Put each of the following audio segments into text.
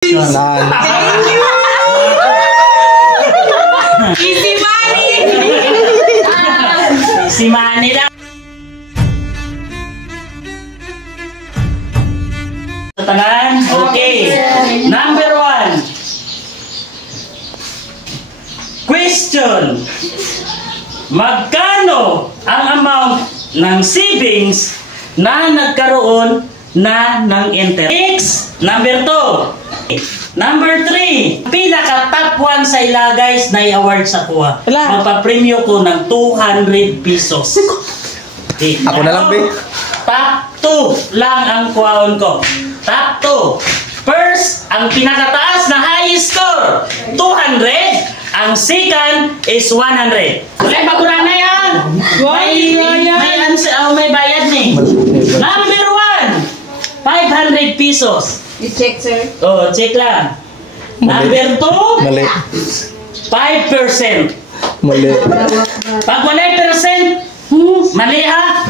Easy money! Easy money lang. Tangan? Okay. Number 1. Question. Magkano ang amount ng savings na nagkaroon na ng interest? Number 2. Number 3. Pinaka top 1 sa ila guys na i-award sa kuha. Magpa-premyo ko ng 200 pesos. Okay. Ako na lang, be. Top 2 lang ang kuhaon ko. Top 2. First, ang pinakataas na high score, 200. Ang second is 100. Ulit, baguran na yan. May bayad ni. Number 1, 500 pesos. I-check, sir. Oh, check lang. Number 2, Mali. 5%. Mali. Pag 1%, mali ha?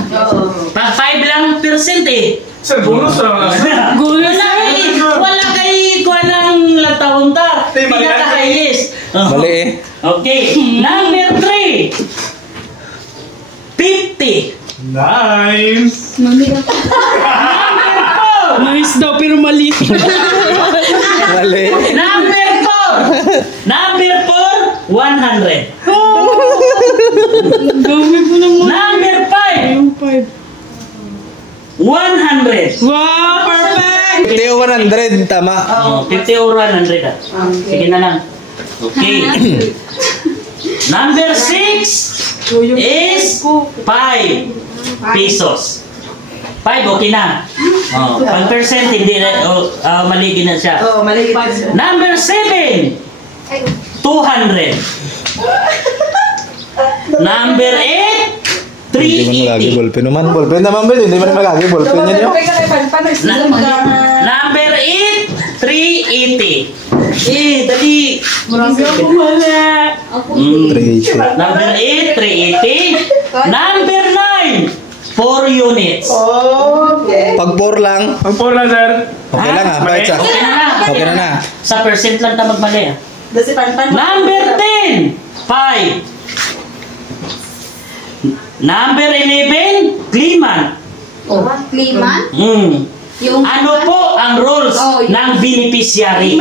Pag 5 lang percent eh. Sir, bonus lang. Wala kay walang latawon ta. Pinaka-highest. Mali eh. Okay. Number 3. 50. Nice. Number 4. Nice daw, pero mali. Mali. Number 4. Number 4, 100. Gawin mo naman. Number 5. 100. Wow, perfect! 50 o 100, tama. 50 or 100 ah. Sige na lang. Okay. Number 6 is 5 pesos. 5, okay na. Pag percent, hindi na, maligin na siya. Mali pa. Number 7, 200. Number 8, Hindi man magagi 380. ballpen naman. Ballpen naman ba? Hindi man magagi ballpen yan yun. Number 8, 380. Dali. Marami ako mali. 380. Number 8, 380. Number 9, 4 units. Pag 4 lang, Ang pula, sir. okay lang ha. Bakit sa? Okay na na. Okay na na. Sa percent lang ta magmali ah. Number 10, 5. Number 11, Kliman. Kliman? Yung Ano po ang rules ng beneficiary?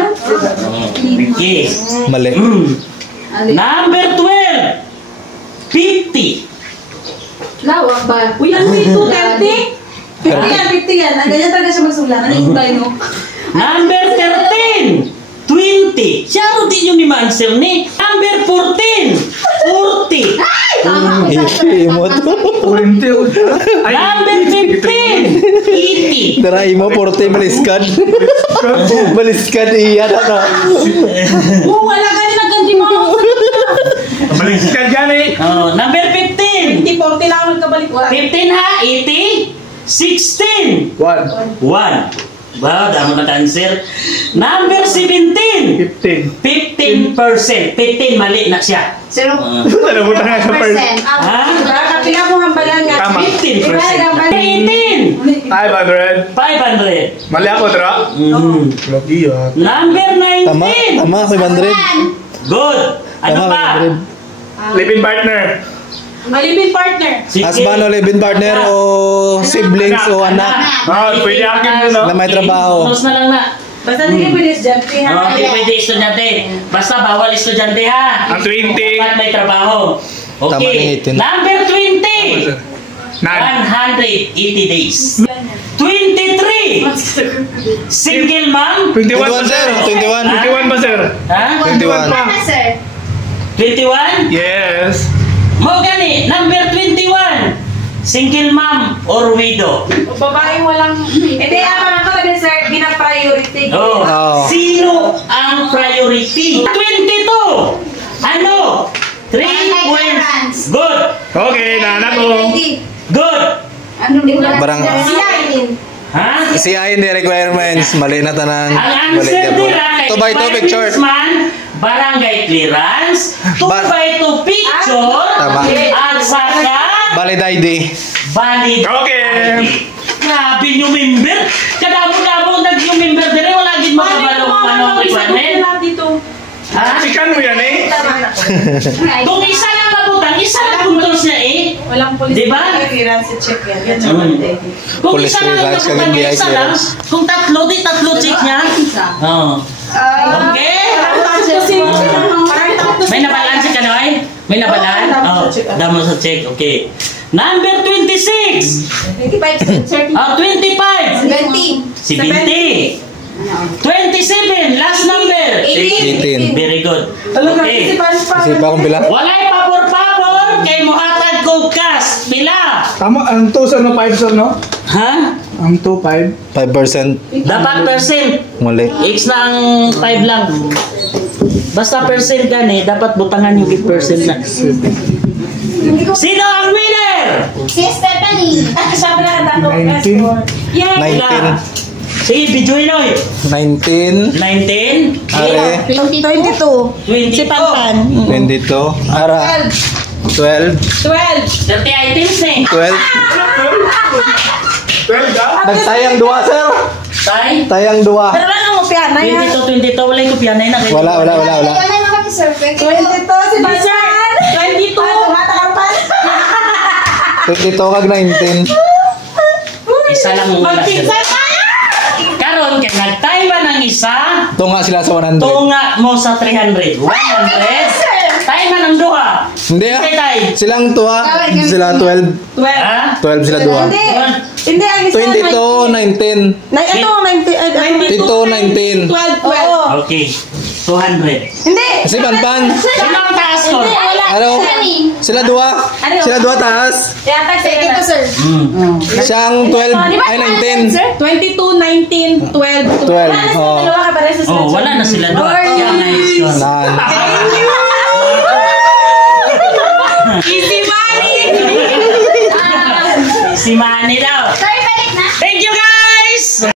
Okay. Mali. Number 12, 50. lawak ba? Uy, ano ito? 30? 50 yan. Ganyan talaga siya magsulat. Ano yung iba mo? Number 13, 20. Siya rin din yung ni Mansell ni. Number 14, 40. Imo to. Number 15, 80. Daray mo 40 baliskad. Baliskad iya na to. Wala ka rin nagandi mo. Malis ka dyan eh. Number 15. 40 lang ang magkabalik. 15 ha, 80. 16. 1. 1. Wow, damo na cancer. Number 17. 15. 15%. 15, mali na siya. Zero. Ano mo na sa first? Ha? Kapila mo hambalan nga. Tama. 15%. 18. 500. 500. Mali ako, Tra. Lagi yan. Number 19. Tama, 500. Good. Ano Tama, pa? 500. Living partner. Malibin partner. Sige. Husband o live-in partner o siblings o anak Pwede akin mo, no? na may trabaho. Close na lang na. Basta hindi pwede estudyante ha. Hindi pwede estudyante. Basta bawal estudyante ha. Ang 20. Dapat may trabaho. Tama Okay. yung 18. Number 20. 180 days. 23. Single mom. 21 21 sir, 21. 21 ba, sir? Ha? 21 pa. Sir. 21? Yes. Mo gani, number 21. Single mom or widow. Babaeng walang... Hindi, ang ako din, sir, gina-priority. Oh. Oh. Sino ang priority? 22. Ano? 3 points. Good. Okay, naanak ko. Good. Ano din wala? Barang- Ha? CI in the requirements, mali na tanan. Ang Balik answer na po. nila kay 2 by 2 picture. man, barangay clearance, 2 by 2 picture, Tama. at saka Valid ID. valid Okay. ID. Grabe yung member. Kadamo-damo nag yung member dire, wala gid mo kabalo kung anong requirement? Dito. Ha? Chikan mo yan eh. Kung isa lang nabutang, isa lang puntos niya eh. Walang police. Diba? Clearance check yan. Yan Mm. naman. Kung Police isa lang ang clearance, nabutang niya, kaging isa BI lang. Kung tatlo, di tatlo check niya. Oh. Okay? May nabalaan si Kanoy? May nabalaan? Oh, damo sa check. Okay. Number 26. 25, 30. 25. 20. 70. 27. Last number. 18. Very good. Okay. Kasi pa akong bila. Walay papor-papor kay muhatag ko cash. Pila? Tama, ang 2 sa no, 5 sa no? Ha? Ang 2, 5. 5%. Dapat percent. Mali. X na ang 5 lang. Basta percent gani, dapat butangan yung percent na. Sino ang winner? Si Stephanie. Sabi na katato. 19. Yeah. 19. Sige, videoin oy. 19. 19. Are. 22. 20. Si Panpan. 22. Ara. 12. 12. 30 items eh. 12. 12 ka? Nagsayang 2, sir. Tay? Tayang 2. Pero lang ang upian na yan. 22, wala yung kopya na yun. Wala. naman si Sir. 22 si Panpan. 22. Tumatakpan. 22 kag 19. Isa lang muna. Magpinsan tayo. Karon kay nagtay ba ng isa? Tunga sila sa 100. Tunga mo sa 300. 100. Tay man ang duha. Hindi ah. Okay, tay. Silang tuwa. Sila 12. 12. Ha? 12 sila 2. Hindi. Hindi, ang isa. 22, 19. Ito, 90. 22, 19. 12. Oo. Okay. 200. Hindi. Si Panpan. Sino ang taas ko? Hindi, wala. Ano? Sila 2. Sila 2 taas. Yatag sa Ito, sir. Siyang 12 ay 19. 22, 19, 12. 12. Oh. Dalawa ka pare sa Oh, wala na sila duha. Kaya nice ko. Nan. Easy money. Si Manny daw. Sir, balik na. Thank you guys!